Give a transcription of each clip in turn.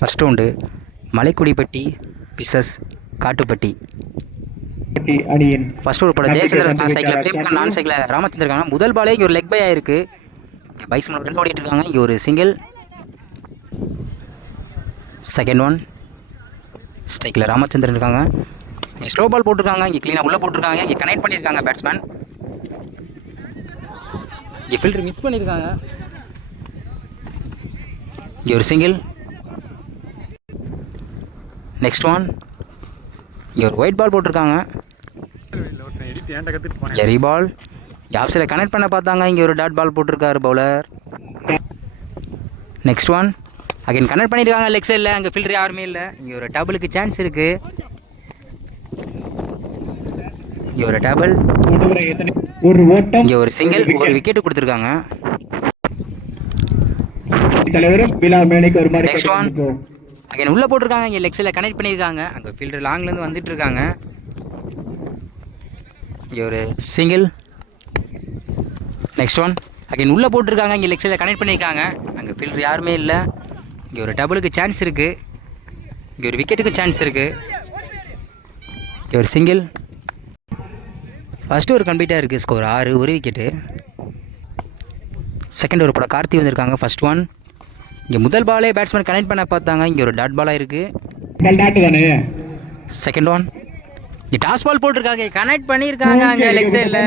First round Malaikudipatti pisses Kattupatti. First over போட ஜெயச்சந்திரன் இருக்காங்க cycle, பிரேம்கா நான் சைக்கிள், ராமச்சந்திரன் இருக்காங்க. முதல் பாலே இங்கே ஒரு லெக் பை ஆயிருக்கு. பைக்ஸ் ரெண்டு ஓடிட்டு இருக்காங்க. இங்கே ஒரு சிங்கிள். செகண்ட் ஒன் ஸ்ட்ரைக்கில் ராமச்சந்திரன் இருக்காங்க. இங்கே ஸ்லோ பால் போட்டிருக்காங்க. இங்கே க்ளீனாக உள்ளே போட்டிருக்காங்க. இங்கே கனெக்ட் பண்ணியிருக்காங்க பேட்ஸ்மேன். இங்கே ஃபில்டர் மிஸ் பண்ணியிருக்காங்க. இங்கே ஒரு சிங்கிள். நெக்ஸ்ட் ஒன் இங்கே ஒரு ஒயிட் பால் போட்டிருக்காங்க. எரி பால் ஆப்ஸில் கனெக்ட் பண்ண பார்த்தாங்க. இங்கே ஒரு டாட் பால் போட்டிருக்காரு bowler. Next one again connect பண்ணியிருக்காங்க லெக் சைடில். அங்கே ஃபீல்டர் யாருமே இல்லை. இங்கே ஒரு டபுளுக்கு சான்ஸ் இருக்குது. இங்கே ஒரு டபுள், இங்கே ஒரு சிங்கிள், ஒரு விக்கெட்டு கொடுத்துருக்காங்க. நெக்ஸ்ட் ஒன் அகைன் உள்ளே போட்டிருக்காங்க. இங்கே லெக் சைடில் கனெக்ட் பண்ணியிருக்காங்க. அங்கே ஃபீல்டர் லாங்லேருந்து வந்துட்டு இருக்காங்க. இங்கே ஒரு சிங்கிள். நெக்ஸ்ட் ஒன் அகைன் உள்ளே போட்டிருக்காங்க. இங்கே லெக் சைடில் கனெக்ட் பண்ணியிருக்காங்க. அங்கே ஃபீல்டர் யாருமே இல்லை. இங்கே ஒரு டபுளுக்கு சான்ஸ் இருக்குது. இங்கே ஒரு விக்கெட்டுக்கு சான்ஸ் இருக்குது. இங்கே ஒரு சிங்கிள். ஃபஸ்ட்டு ஒரு கம்ப்ளீட்டாக இருக்குது. ஸ்கோர் 6, ஒரு விக்கெட்டு. செகண்ட் ஓவர் போட கார்த்தி வந்திருக்காங்க. ஃபஸ்ட் ஒன் இங்கே முதல் பாலே பேட்ஸ்மேன் கனெக்ட் பண்ண பார்த்தாங்க. இங்கே ஒரு டாட் பாலாக இருக்குது. செகண்ட் ஒன் இங்கே டாஸ் பால் போட்டிருக்காங்க. கனெக்ட் பண்ணியிருக்காங்க. அங்கே லெக் சைடில்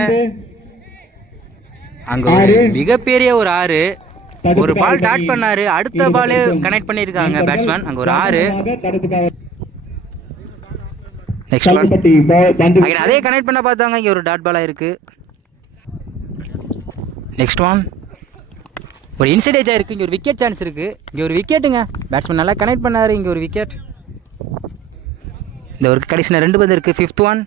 அங்கே ஒரு மிகப்பெரிய ஒரு 6. ஒரு பால் டாட் பண்ணாரு. அடுத்த பாலே கனெக்ட் பண்ணியிருக்காங்க பேட்ஸ்மேன். அங்கே ஒரு 6. நெக்ஸ்ட் ஒன் அங்கே அதே கனெக்ட் பண்ண பார்த்தாங்க. இங்கே ஒரு டாட் பாலாக இருக்குது. நெக்ஸ்ட் ஒன் ஒரு இன்சைட் ஏஜாக இருக்குது. இங்கே ஒரு விக்கெட் சான்ஸ் இருக்குது. இங்கே ஒரு விக்கெட்டுங்க. பேட்ஸ்மேன் நல்லா கனெக்ட் பண்ணார். இங்கே ஒரு விக்கெட். இந்த ஒரு கடைசியில் 2 பந்து இருக்குது. ஃபிஃப்த் ஒன்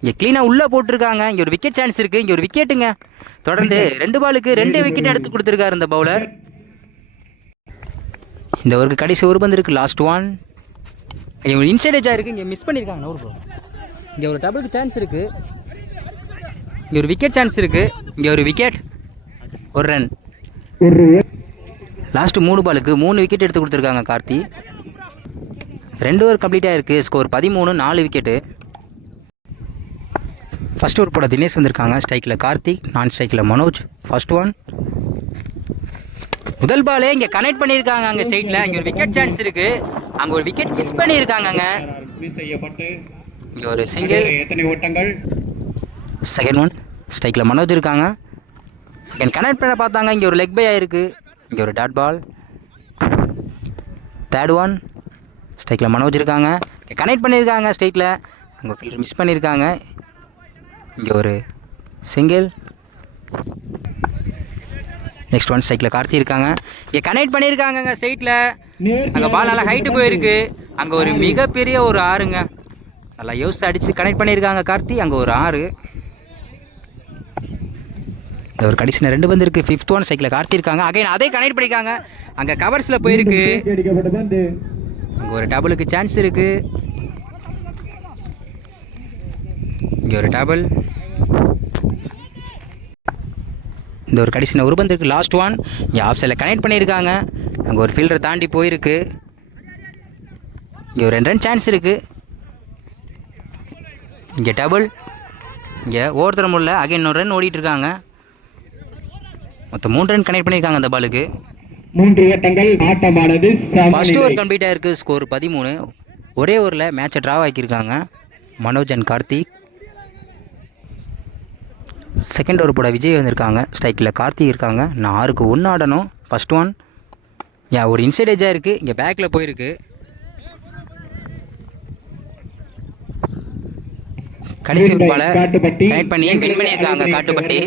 இங்கே க்ளீனாக உள்ளே போட்டிருக்காங்க. இங்கே ஒரு விக்கெட் சான்ஸ் இருக்குது. இங்கே ஒரு விக்கெட்டுங்க. தொடர்ந்து 2 பாலுக்கு 2 விக்கெட் எடுத்து கொடுத்துருக்காரு இந்த பவுலர். இந்த ஒரு கடைசி ஒரு பந்து இருக்குது. லாஸ்ட் ஒன் இங்கே ஒரு இன்சைட் ஏஜாக இருக்குது. இங்கே மிஸ் பண்ணியிருக்காங்க. இங்கே ஒரு டபுளுக்கு சான்ஸ் இருக்குது. இங்கே ஒரு விக்கெட் சான்ஸ் இருக்குது. இங்கே ஒரு விக்கெட், ஒரு ரன். லாஸ்ட்டு 3 பாலுக்கு 3 விக்கெட் எடுத்து கொடுத்துருக்காங்க கார்த்தி. 2 ஓவர் கம்ப்ளீட்டாக இருக்குது. Score 13, 4 wicket. ஃபஸ்ட் ஓவர் போட தினேஷ் வந்திருக்காங்க. ஸ்ட்ரைக்கில் கார்த்திக், நான் ஸ்ட்ரைக்கில் மனோஜ். ஃபஸ்ட் ஒன் முதல் பாலே இங்கே கனெக்ட் பண்ணியிருக்காங்க. அங்கே ஸ்ட்ரைட்டில் இங்கே ஒரு விக்கெட் சான்ஸ் இருக்குது. அங்கே ஒரு விக்கெட் மிஸ் பண்ணியிருக்காங்க. இங்கே ஒரு சிங்கிள். செகண்ட் ஒன் ஸ்ட்ரைக்கில் மனோஜ் இருக்காங்க. அங்கே கனெக்ட் பண்ண பார்த்தாங்க. இங்கே ஒரு லெக் பை ஆயிருக்கு. இங்கே ஒரு டாட் பால். தேர்ட் ஒன் ஸ்ட்ரைக்கில் மனோஜ் இருக்காங்க. கனெக்ட் பண்ணியிருக்காங்க ஸ்ட்ரைட்டில். அங்கே ஃபீல்டர் மிஸ் பண்ணியிருக்காங்க. இங்கே ஒரு சிங்கிள். நெக்ஸ்ட் ஒன் ஸ்ட்ரைக்கில் கார்த்தி இருக்காங்க. இங்கே கனெக்ட் பண்ணியிருக்காங்க ஸ்ட்ரைட்டில். அங்கே பால் நல்லா ஹைட்டு போயிருக்கு. அங்கே ஒரு மிகப்பெரிய ஒரு 6ங்க. நல்லா யோசித்து அடித்து கனெக்ட் பண்ணியிருக்காங்க கார்த்தி. அங்கே ஒரு 6. இந்த ஒரு கடைசியில் 2 பந்து இருக்குது. ஃபிஃப்த் ஒன் ஸ்ட்ரைக்கில் கார்த்தி இருக்காங்க. அகைன் அதே கனெக்ட் பண்ணியிருக்காங்க. அங்கே கவர்ஸில் போயிருக்கு. அங்கே ஒரு டபுளுக்கு சான்ஸ் இருக்குது. இங்கே ஒரு டபுள். இந்த ஒரு கடைசியில் ஒரு பந்து இருக்குது. லாஸ்ட் ஒன் இங்கே ஆஃப் சைடில் கனெக்ட் பண்ணியிருக்காங்க. அங்கே ஒரு ஃபீல்டரை தாண்டி போயிருக்கு. இங்கே ஒரு 2 ரன் சான்ஸ் இருக்குது. இங்கே டபுள். இங்கே ஓவர்தர முடியல. அகைன் இன்னொரு ரன் ஓடிட்டு இருக்காங்க. மொத்தம் 3 ரன் கனெக்ட் பண்ணியிருக்காங்க அந்த பாலுக்கு. 3 ஓட்டங்கள். ஆட்டமானது ஃபர்ஸ்ட் ஓவர் கம்ப்ளீட்டாக இருக்குது. ஸ்கோர் 13. ஒரே ஓவரில் மேட்சை ட்ராவ் ஆக்கியிருக்காங்க Manoj and Karthik. Second over போட விஜய் வந்திருக்காங்க. ஸ்ட்ரைக்கில் கார்த்திக் இருக்காங்க. நான் 6க்கு 1 ஆடணும். ஃபஸ்ட் ஒன் ஒரு இன்சைட் ஏஜாக இருக்குது. இங்கே பேக்கில் போயிருக்கு. கடைசி ஒரு பாலை கனெக்ட் பண்ணி வின் பண்ணியிருக்காங்க காட்டுப்பட்டி.